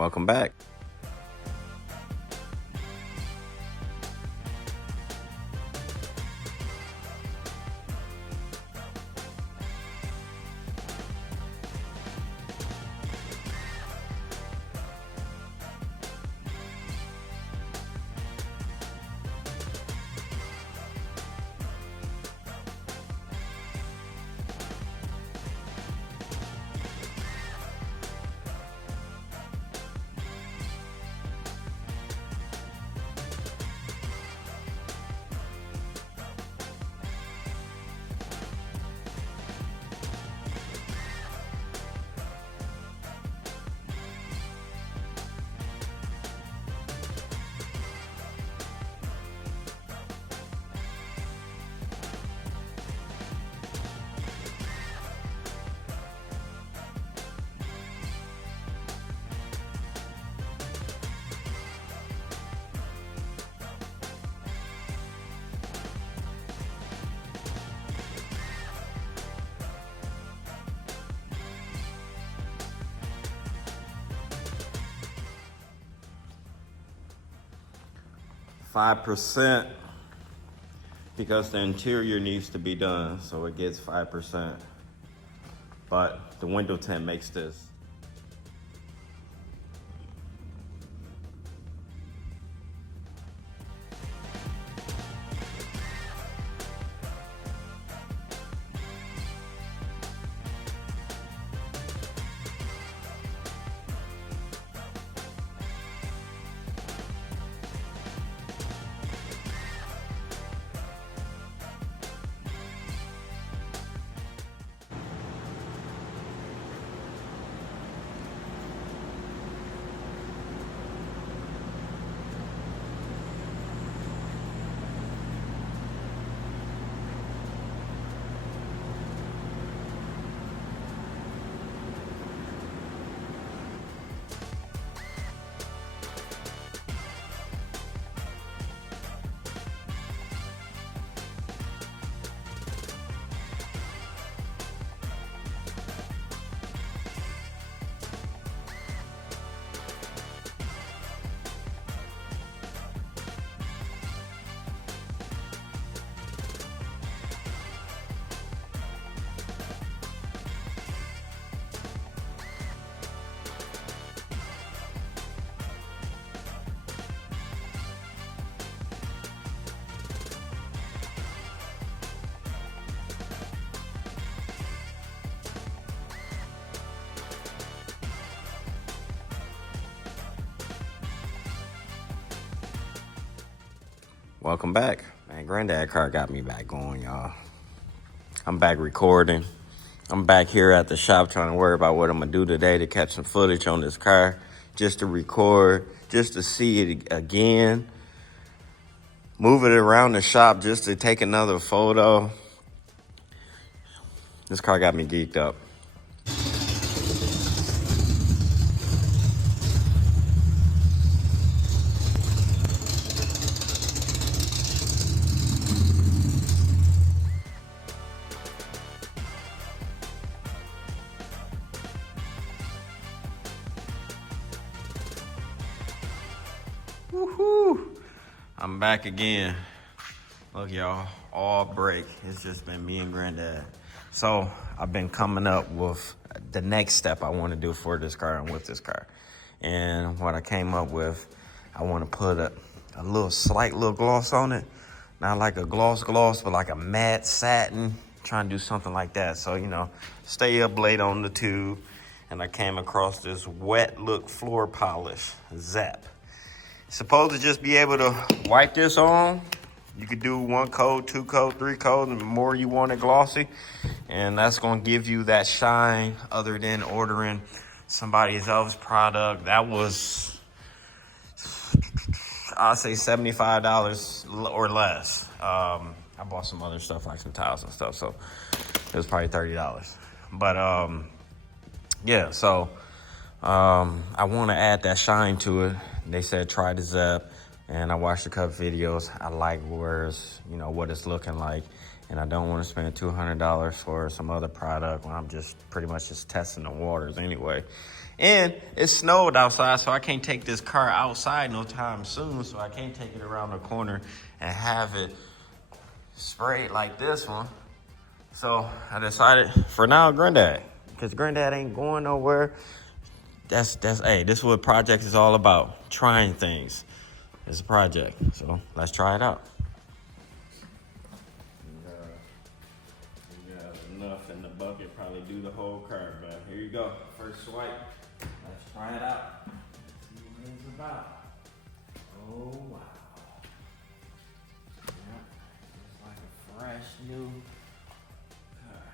Welcome back. $5% because the interior needs to be done, so it gets 5%. But the window tint makes this. Welcome back. Man, Granddad car got me back going, y'all. I'm back recording. I'm back here at the shop trying to worry about what I'm gonna do today to catch some footage on this car, just to record, just to see it again. Move it around the shop just to take another photo. This car got me geeked up. Woohoo! I'm back again. Look, y'all, all break. It's just been me and Granddad. So I've been coming up with the next step I want to do for this car and with this car. And what I came up with, I want to put a slight little gloss on it. Not like a gloss, but like a matte satin. Trying to do something like that. So, you know, stay up late on the tube. And I came across this wet look floor polish, Zap. Supposed to just be able to wipe this on. You could do 1 coat, 2 coat, 3 coat, and the more you want it glossy. And that's gonna give you that shine other than ordering somebody else's product. That was, I'll say $75 or less. I bought some other stuff like some towels and stuff, so it was probably $30. But yeah, so I wanna add that shine to it. They said try the Zap, and I watched a couple videos. I like what it's looking like, and I don't want to spend $200 for some other product when I'm just pretty much just testing the waters anyway. And it snowed outside, so I can't take this car outside no time soon. So I can't take it around the corner and have it sprayed like this one. So I decided for now, Granddad, because Granddad ain't going nowhere. Hey, this is what project is all about. Trying things. It's a project, so let's try it out. We got enough in the bucket, probably do the whole car, but here you go. First swipe. Let's try it out. See what it's about. Oh wow. Yeah, it's like a fresh new car.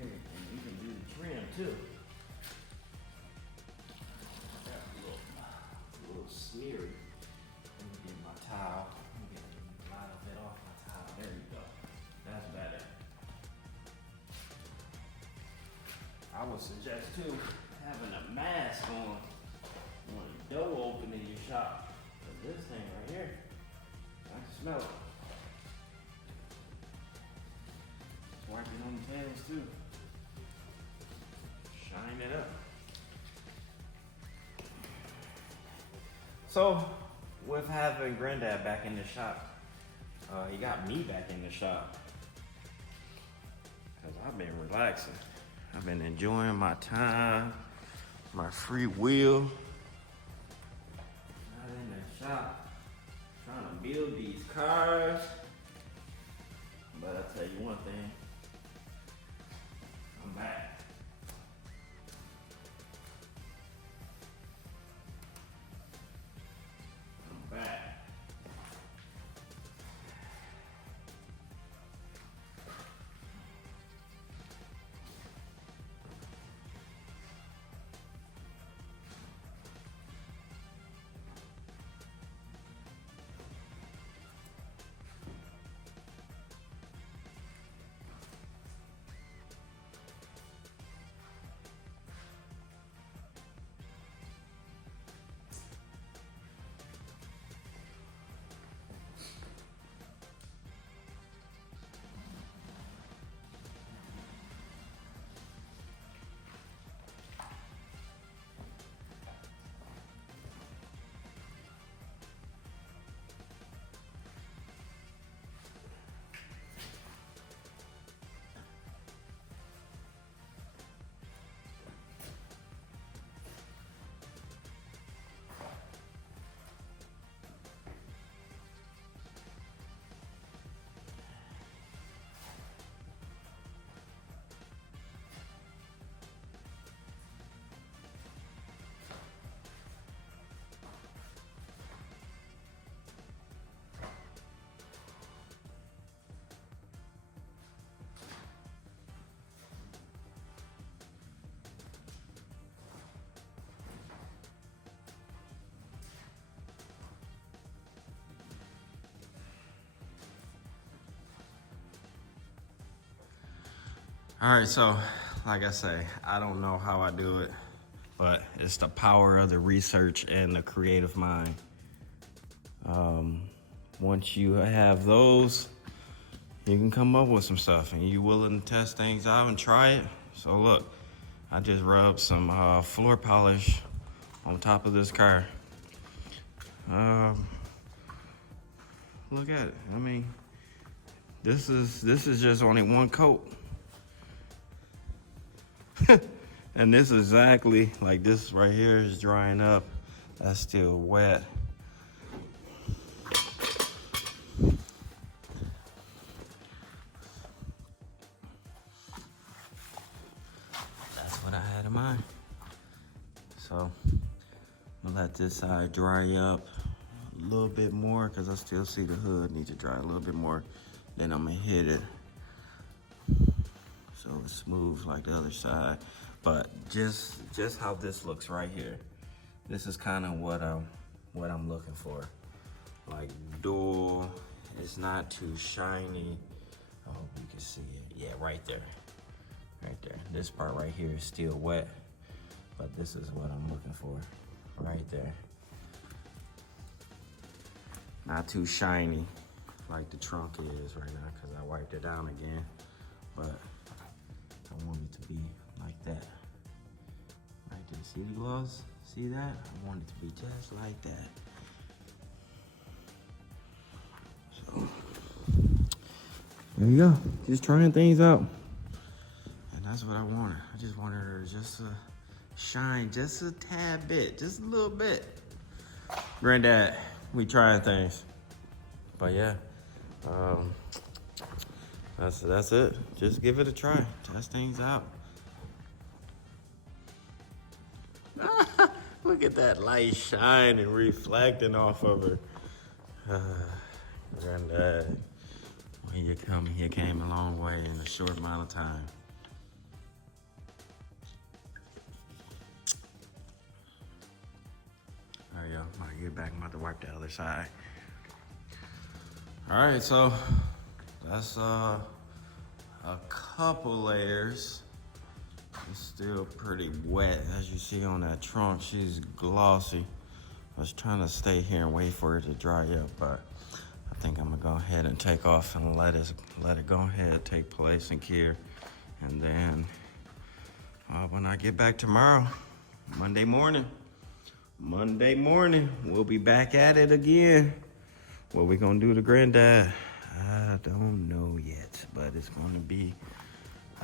And you can do the trim too. A little smeary. Let me get my towel. Let me get a lot of it off my towel. There you go. That's better. I would suggest too having a mask on when the door open in your shop. But this thing right here, I can smell it. It's working on the tails too. Shine it up. So, with having Granddad back in the shop, he got me back in the shop. Because I've been relaxing. I've been enjoying my time, my free will. Not in the shop, trying to build these cars. But I'll tell you one thing, I'm back. Back. All right, so like I say, I don't know how I do it, but it's the power of the research and the creative mind. Once you have those, you can come up with some stuff, and you willing to test things out and try it. So look, I just rubbed some floor polish on top of this car. Look at it. I mean, this is just only one coat. And this is exactly like this right here is drying up. That's still wet. That's what I had in mind. So I'm gonna let this side dry up a little bit more because I still see the hood need to dry a little bit more. Then I'm gonna hit it so it's smooth like the other side. But just how this looks right here, this is kind of what I'm looking for. Like dual, it's not too shiny. I hope you can see it. Yeah, right there. Right there. This part right here is still wet, but this is what I'm looking for. Right there. Not too shiny like the trunk is right now because I wiped it down again. But I want it to be See the gloss? See that? I want it to be just like that. So, there you go. Just trying things out. And that's what I wanted. I just wanted her just to shine just a tad bit, just a little bit. Granddad, we trying things. But yeah, that's it. Just give it a try. Test things out. Look at that light shining, reflecting off of her. Granddad, when you come here, came a long way in a short amount of time. There you go. When I get back, I'm about to wipe the other side. All right, so that's a couple layers. It's still pretty wet, as you see on that trunk. She's glossy. I was trying to stay here and wait for it to dry up, but I think I'm gonna go ahead and take off and let it go ahead, take place and cure. And then when I get back tomorrow, Monday morning, we'll be back at it again. What we gonna do to Granddad? I don't know yet, but it's gonna be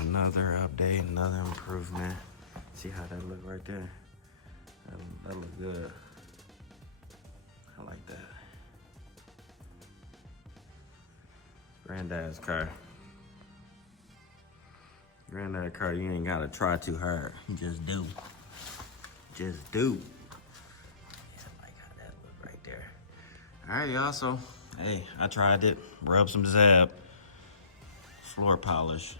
another update, another improvement. See how that look right there? That look good. I like that. Granddad's car. Granddad's car, you ain't gotta try too hard. You just do. Just do. Yeah, I like how that look right there. All right, y'all, so, hey, I tried it. Rub some Zab. Floor polish.